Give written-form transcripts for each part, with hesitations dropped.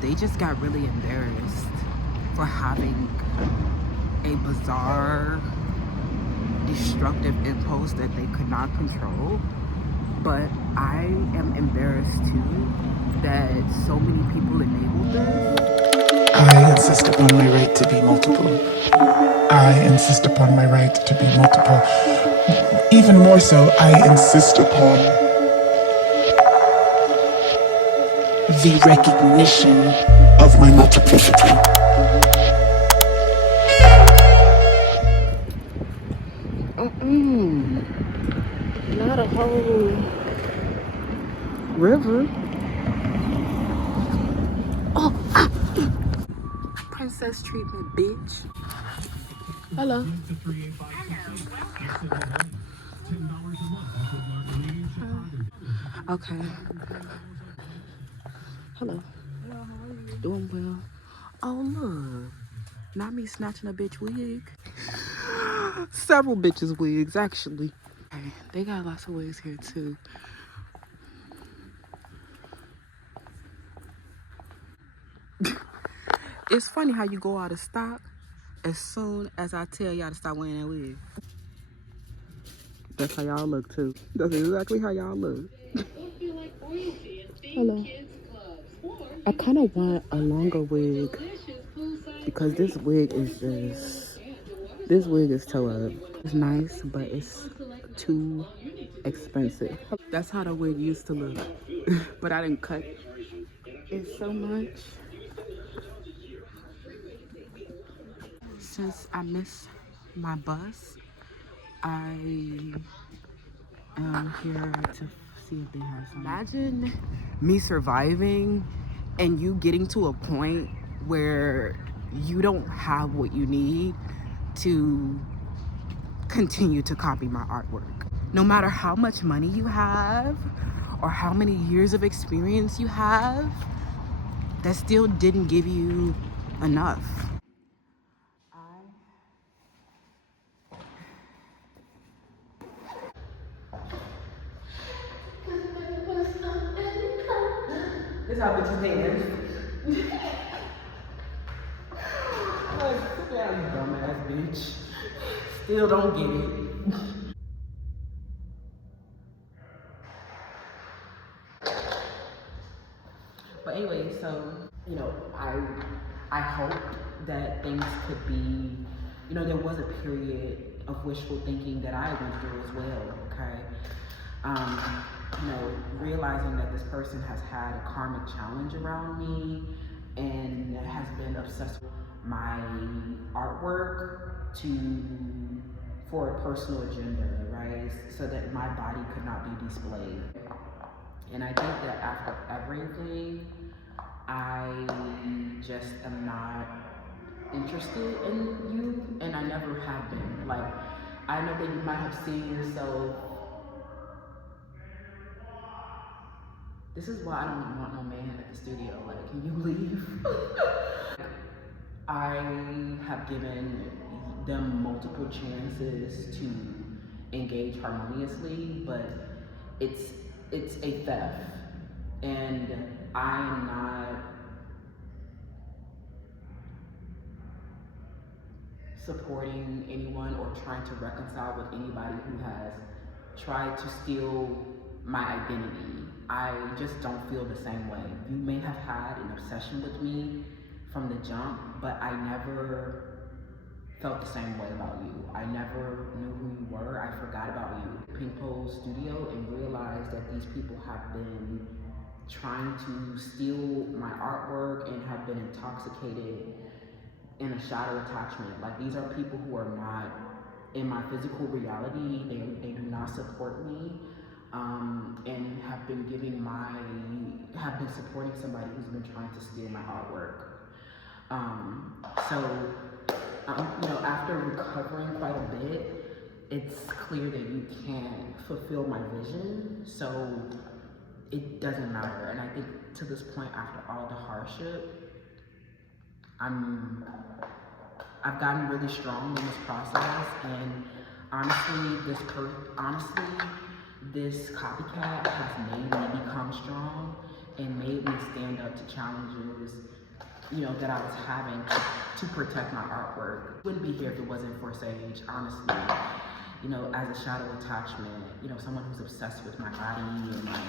they just got really embarrassed for having a bizarre, destructive impulse that they could not control. But I am embarrassed too that so many people enabled this. I insist upon my right to be multiple. I insist upon my right to be multiple. Even more so, I insist upon the recognition of my multiplicity. Not a whole river. Oh, princess treatment, bitch. Hello. Okay. Hello. Doing well. Oh, look. Not me snatching a bitch wig. Several bitches' wigs, actually. Okay, they got lots of wigs here, too. It's funny how you go out of stock as soon as I tell y'all to stop wearing that wig. That's how y'all look, too. That's exactly how y'all look. Hello. I kind of want a longer wig because this wig is toe up. It's nice, but it's too expensive. That's how the wig used to look, but I didn't cut it so much. Since I missed my bus, I am here to see if they have some. Imagine me surviving and you getting to a point where you don't have what you need to continue to copy my artwork. No matter how much money you have or how many years of experience you have, that still didn't give you enough. This how bitches dance. Like, yeah, you dumbass bitch. Still don't get it. But anyway, so I hoped that things could be, there was a period of wishful thinking that I went through as well. Okay, realizing that this person has had a karmic challenge around me and has been obsessed with my artwork for a personal agenda, right? So that my body could not be displayed. And I think that after everything, I just am not interested in you, and I never have been. Like, I know that you might have seen yourself. This is why I don't want no man at the studio. Like, can you leave? I have given them multiple chances to engage harmoniously, but it's a theft, and I'm not supporting anyone or trying to reconcile with anybody who has tried to steal my identity. I just don't feel the same way. You may have had an obsession with me from the jump, but I never felt the same way about you. I never knew who you were. I forgot about you. Pink Pole Studio and realized that these people have been trying to steal my artwork and have been intoxicated in a shadow attachment. Like, these are people who are not in my physical reality. They do not support me, and have been supporting somebody who's been trying to steal my artwork. After recovering quite a bit, it's clear that you can't fulfill my vision, so it doesn't matter. And I think to this point, after all the hardship, I've gotten really strong in this process, and honestly, this copycat has made me become strong, and made me stand up to challenges, that I was having to protect my artwork. Wouldn't be here if it wasn't for Sage, honestly. As a shadow attachment, someone who's obsessed with my body and my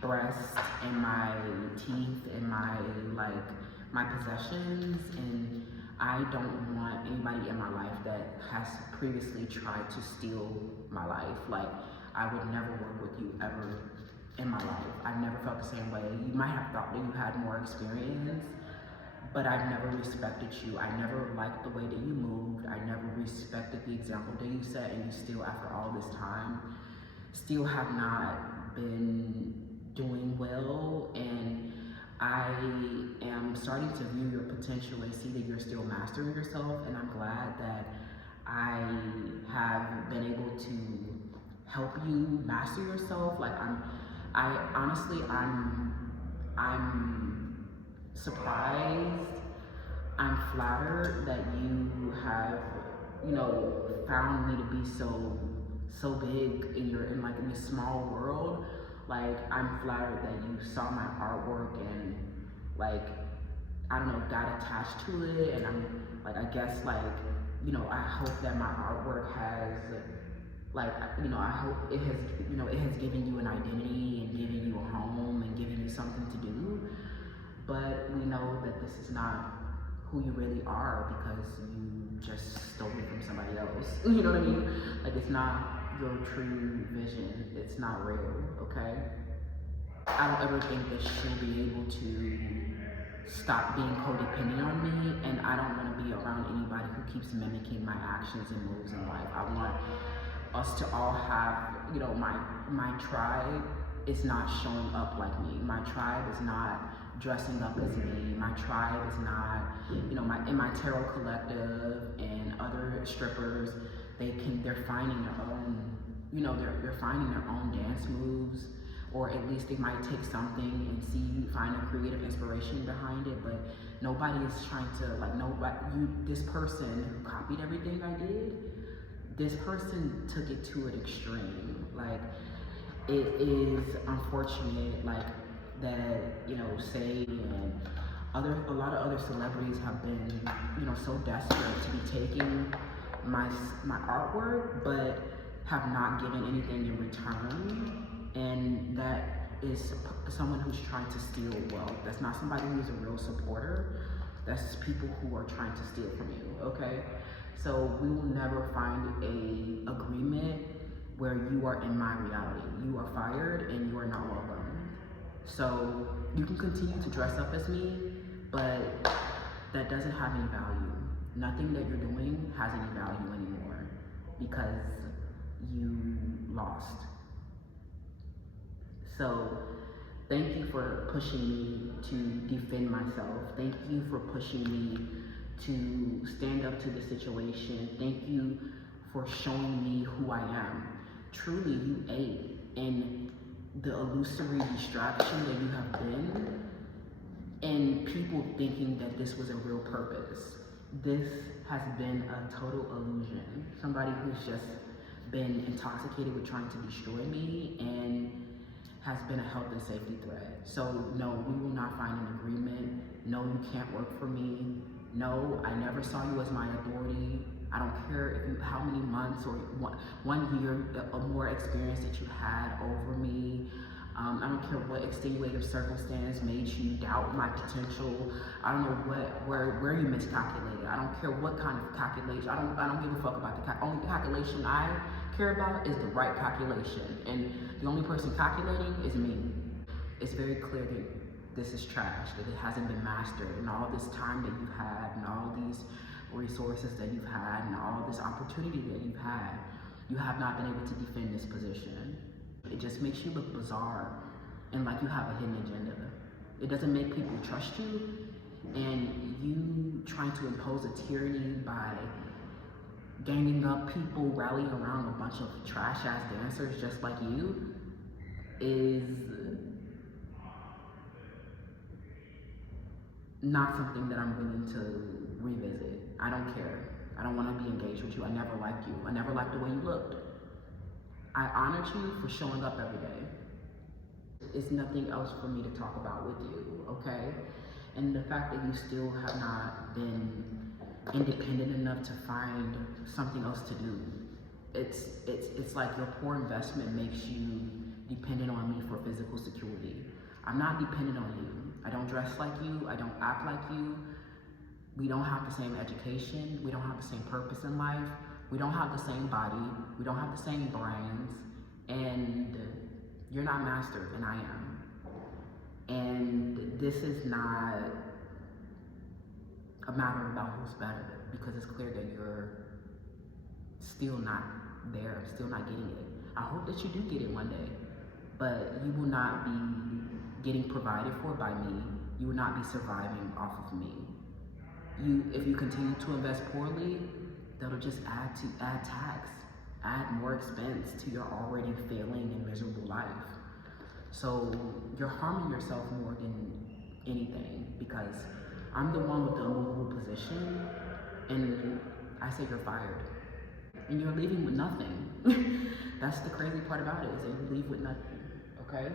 breasts and my teeth and my possessions, and I don't want anybody in my life that has previously tried to steal my life. Like, I would never work with you ever in my life. I've never felt the same way. You might have thought that you had more experience, but I've never respected you. I never liked the way that you moved. I never respected the example that you set, and you still, after all this time, still have not been doing well. And I am starting to view your potential and see that you're still mastering yourself, and I'm glad that I have been able to help you master yourself. I'm surprised. I'm flattered that you have, found me to be so big in this small world. Like, I'm flattered that you saw my artwork and got attached to it. And I hope that my artwork has, I hope it has given you an identity and given you a home and given you something to do. But we know that this is not who you really are, because you just stole it from somebody else. You know what I mean? Like, it's not your true vision. It's not real, okay? I don't ever think that she'll be able to stop being codependent on me, and I don't want to be around anybody who keeps mimicking my actions and moves in life. I want us to all have, my tribe is not showing up like me. My tribe is not dressing up as me. My tribe is not, in my tarot collective and other strippers, they're finding their own, they're finding their own dance moves, or at least they might take something and find a creative inspiration behind it. But nobody is trying to, this person who copied everything I did, this person took it to an extreme. Like, it is unfortunate, that, Say and a lot of other celebrities have been, so desperate to be taking my artwork, but have not given anything in return. And that is someone who's trying to steal wealth. That's not somebody who's a real supporter. That's people who are trying to steal from you, okay? So we will never find a agreement where you are in my reality. You are fired and you are not welcome. So you can continue to dress up as me, but that doesn't have any value. Nothing that you're doing has any value anymore, because you lost. So thank you for pushing me to defend myself. Thank you for pushing me to stand up to the situation. Thank you for showing me who I am. Truly, you ate in the illusory distraction that you have been, and people thinking that this was a real purpose. This has been a total illusion. Somebody who's just been intoxicated with trying to destroy me and has been a health and safety threat. So no, we will not find an agreement. No, you can't work for me. No, I never saw you as my authority. I don't care how many months or 1 year or more experience that you had over me. I don't care what extenuating circumstance made you doubt my potential. I don't know where you miscalculated. I don't care what kind of calculation. I don't give a fuck about the only calculation I care about is the right calculation, and the only person calculating is me. It's very clear that this is trash, that it hasn't been mastered, and all this time that you've had, and all these resources that you've had, and all this opportunity that you've had, you have not been able to defend this position. It just makes you look bizarre and like you have a hidden agenda. It doesn't make people trust you, and you trying to impose a tyranny by ganging up people rallying around a bunch of trash-ass dancers just like you is not something that I'm willing to revisit. I don't care. I don't want to be engaged with you. I never liked you. I never liked the way you looked. I honored you for showing up every day. is nothing else for me to talk about with you, okay? And the fact that you still have not been independent enough to find something else to do, it's like your poor investment makes you dependent on me for physical security. I'm not dependent on you. I don't dress like you. I don't act like you. We don't have the same education. We don't have the same purpose in life. We don't have the same body. We don't have the same brains. And you're not mastered, and I am. And this is not a matter about who's better, because it's clear that you're still not there, still not getting it. I hope that you do get it one day, but you will not be getting provided for by me. You will not be surviving off of me. If you continue to invest poorly, that'll just add tax, add more expense to your already failing and miserable life. So you're harming yourself more than anything, because I'm the one with the immovable position, and I say you're fired. And you're leaving with nothing. That's the crazy part about it, is that you leave with nothing, okay?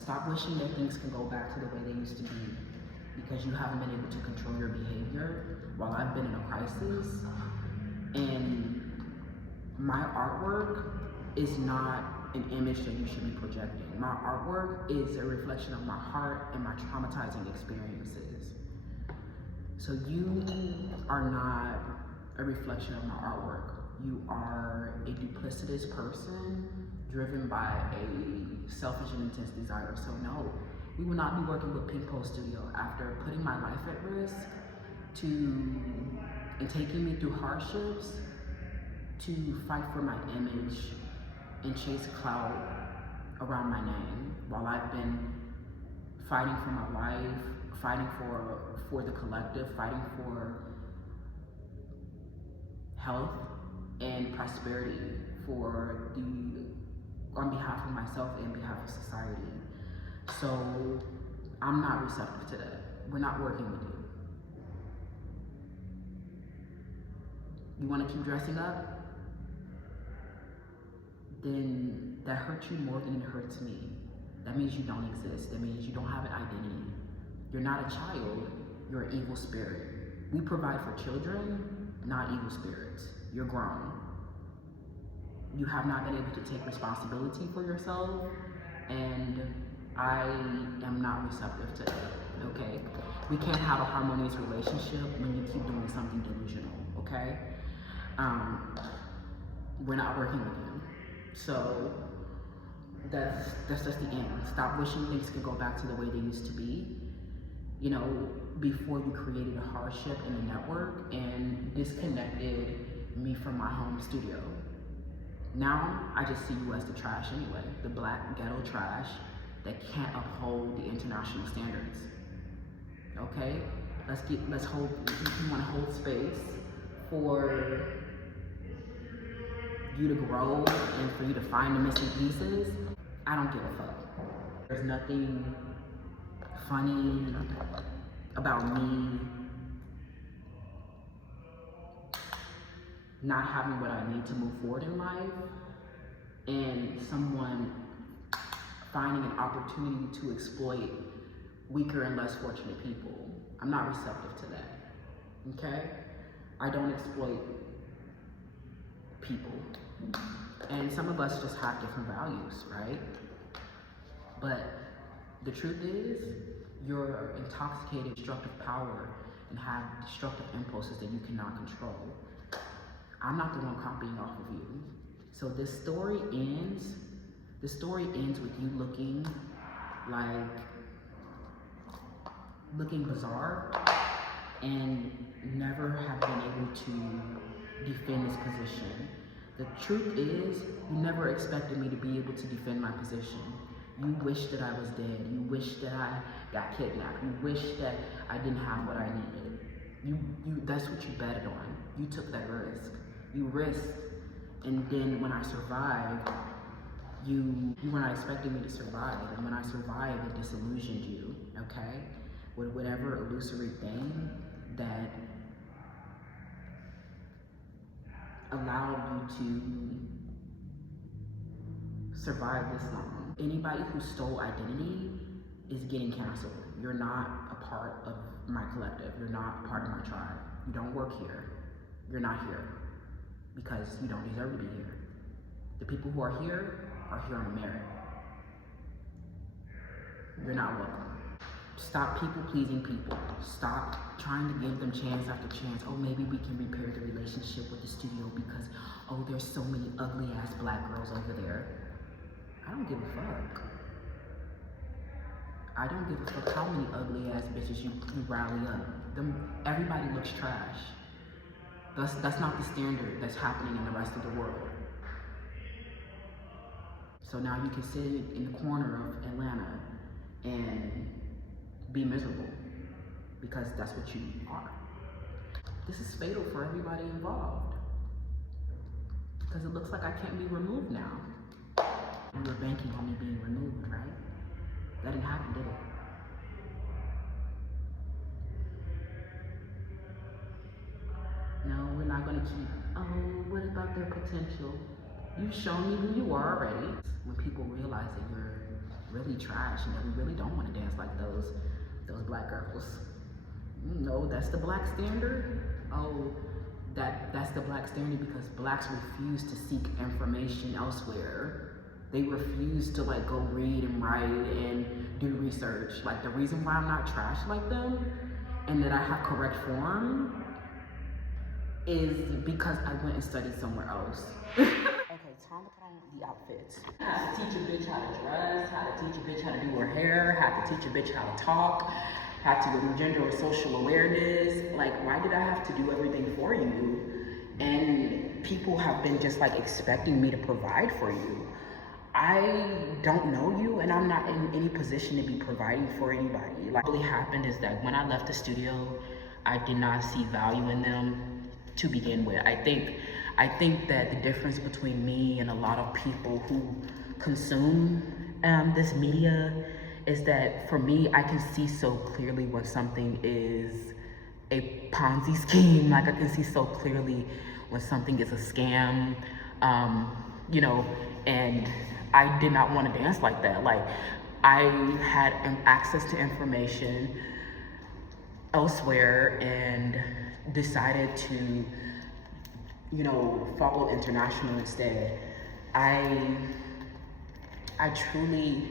Stop wishing that things can go back to the way they used to be, because you haven't been able to control your behavior while I've been in a crisis. And my artwork is not an image that you should be projecting. My artwork is a reflection of my heart and my traumatizing experiences. So you are not a reflection of my artwork. You are a duplicitous person driven by a selfish and intense desire. So no, we will not be working with Pink Post Studio after putting my life at risk and taking me through hardships to fight for my image and chase clout around my name, while I've been fighting for my life, fighting for the collective, fighting for health and prosperity on behalf of myself and behalf of society. So I'm not receptive to that. We're not working with you. You want to keep dressing up? Then that hurts you more than it hurts me. That means you don't exist. That means you don't have an identity. You're not a child, you're an evil spirit. We provide for children, not evil spirits. You're grown. You have not been able to take responsibility for yourself, and I am not receptive to it, okay? We can't have a harmonious relationship when you keep doing something delusional, okay? We're not working with you. So that's just the end. Stop wishing things could go back to the way they used to be. You know, before you created a hardship in the network and disconnected me from my home studio. Now I just see you as the trash anyway, the black ghetto trash that can't uphold the international standards. Okay, let's hold. You want to hold space for you to grow and for you to find the missing pieces. I don't give a fuck. There's nothing funny about me not having what I need to move forward in life, and someone finding an opportunity to exploit weaker and less fortunate people. I'm not receptive to that, okay? I don't exploit people. And some of us just have different values, right? But the truth is, you're intoxicated, destructive power, and have destructive impulses that you cannot control. I'm not the one copying off of you. So this story ends with you looking bizarre and never have been able to defend this position. The truth is, you never expected me to be able to defend my position. You wish that I was dead. You wish that I got kidnapped. You wish that I didn't have what I needed. That's what you betted on. You took that risk. You risked, and then when I survived, you were not expecting me to survive. And when I survived, it disillusioned you, okay? With whatever illusory thing that allowed you to survive this long. Anybody who stole identity is getting canceled. You're not a part of my collective. You're not part of my tribe. You don't work here. You're not here because you don't deserve to be here. The people who are here on a merit. You're not welcome. Stop people pleasing people. Stop trying to give them chance after chance. Oh, maybe we can repair the relationship with the studio because, oh, there's so many ugly ass black girls over there. I don't give a fuck. I don't give a fuck how many ugly ass bitches you rally up. Everybody looks trash. That's not the standard that's happening in the rest of the world. So now you can sit in the corner of Atlanta and be miserable because that's what you are. This is fatal for everybody involved because it looks like I can't be removed now. You were banking on me being removed, right? That didn't happen, did it? No, we're not gonna keep, oh, what about their potential? You've shown me who you are already. When people realize that you're really trash and that we really don't want to dance like those black girls. No, that's the black standard. Oh, that's the black standard because blacks refuse to seek information elsewhere. They refuse to like go read and write and do research. Like the reason why I'm not trash like them and that I have correct form is because I went and studied somewhere else. Okay, time to put on the outfits. I had to teach a bitch how to dress, had to teach a bitch how to do her hair, had to teach a bitch how to talk, had to do gender or social awareness. Like, why did I have to do everything for you? And people have been just like expecting me to provide for you. I don't know you and I'm not in any position to be providing for anybody. Like, what really happened is that when I left the studio, I did not see value in them to begin with. I think that the difference between me and a lot of people who consume this media is that for me, I can see so clearly when something is a Ponzi scheme. Like I can see so clearly when something is a scam, you know, and I did not want to dance like that. Like I had access to information elsewhere and decided to, you know, follow international instead. I truly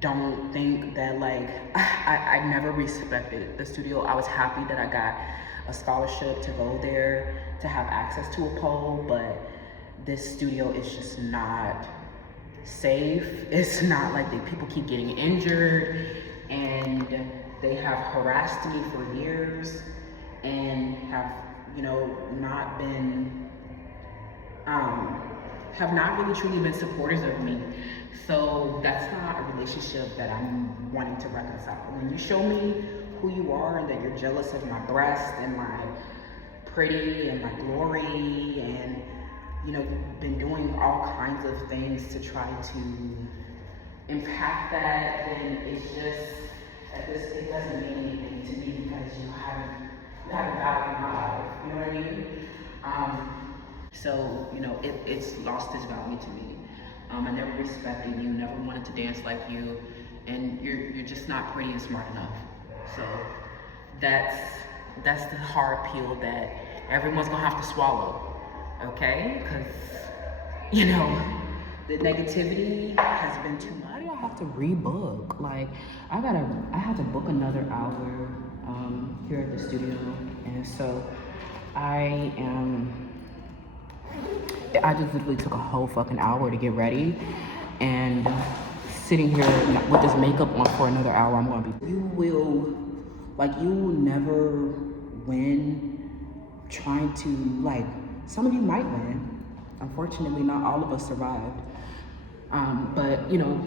don't think that like, I never respected the studio. I was happy that I got a scholarship to go there, to have access to a pole, but this studio is just not safe. It's not like people keep getting injured and they have harassed me for years and have, you know, not been, have not really truly been supporters of me. So that's not a relationship that I'm wanting to reconcile. When you show me who you are and that you're jealous of my breast and my pretty and my glory and, you know, you've been doing all kinds of things to try to impact that, then it's just, it doesn't mean anything to me because you haven't valued my life, you know what I mean? So, you know, it's lost its value to me. I never respected you, never wanted to dance like you, and you're just not pretty and smart enough. So that's the hard pill that everyone's gonna have to swallow, okay? Because, you know, the negativity has been too much. Why do I have to rebook? Like, I had to book another hour here at the studio, and so I just literally took a whole fucking hour to get ready, and sitting here with this makeup on for another hour, I'm gonna be. You will never win trying to, like, some of you might win. Unfortunately, not all of us survived. But, you know,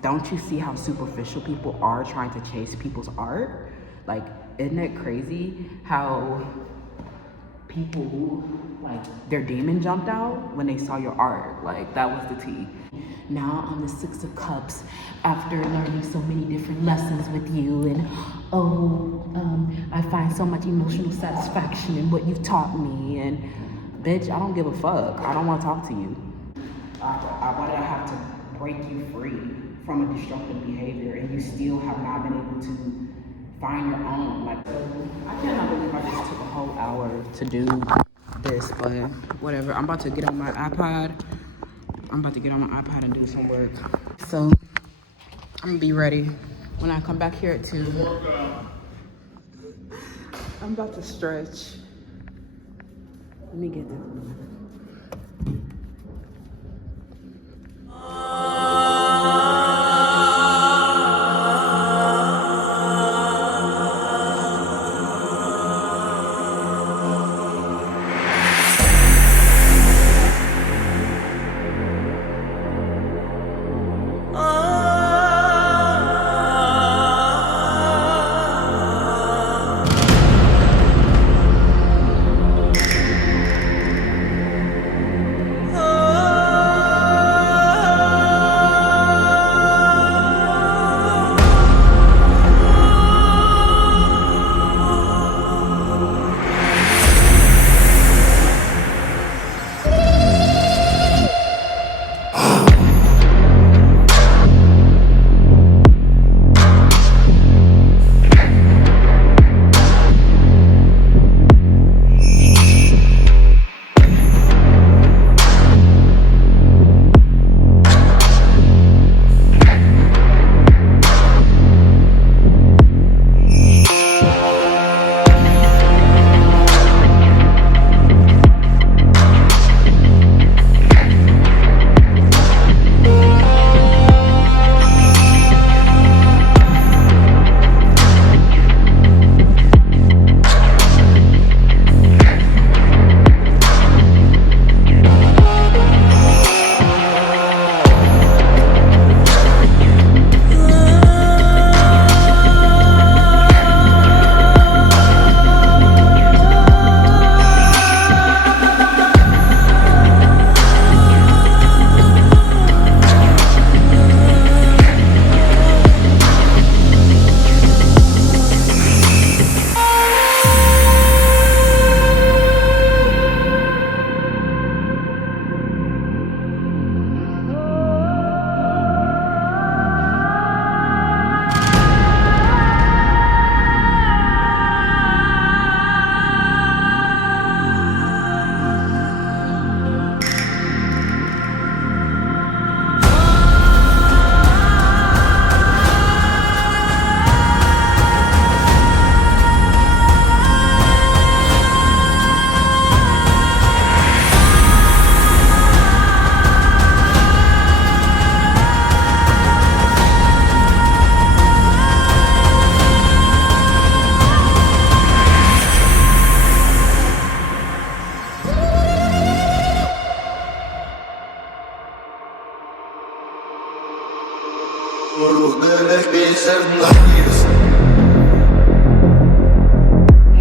don't you see how superficial people are trying to chase people's art? Like, isn't it crazy how people, like, their demon jumped out when they saw your art? Like, that was the tea. Now I'm the Six of Cups after learning so many different lessons with you, and I find so much emotional satisfaction in what you've taught me, and Bitch, I don't give a fuck. I don't want to talk to you. Why did I have to break you free from a destructive behavior and you still have not been able to find your own? Like, I cannot believe I just took a whole hour to do this, but whatever. I'm about to get on my iPad. And do some work. So I'm gonna be ready when I come back here at 2. I'm about to stretch. Let me get this.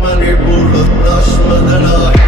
Manipuladas, mas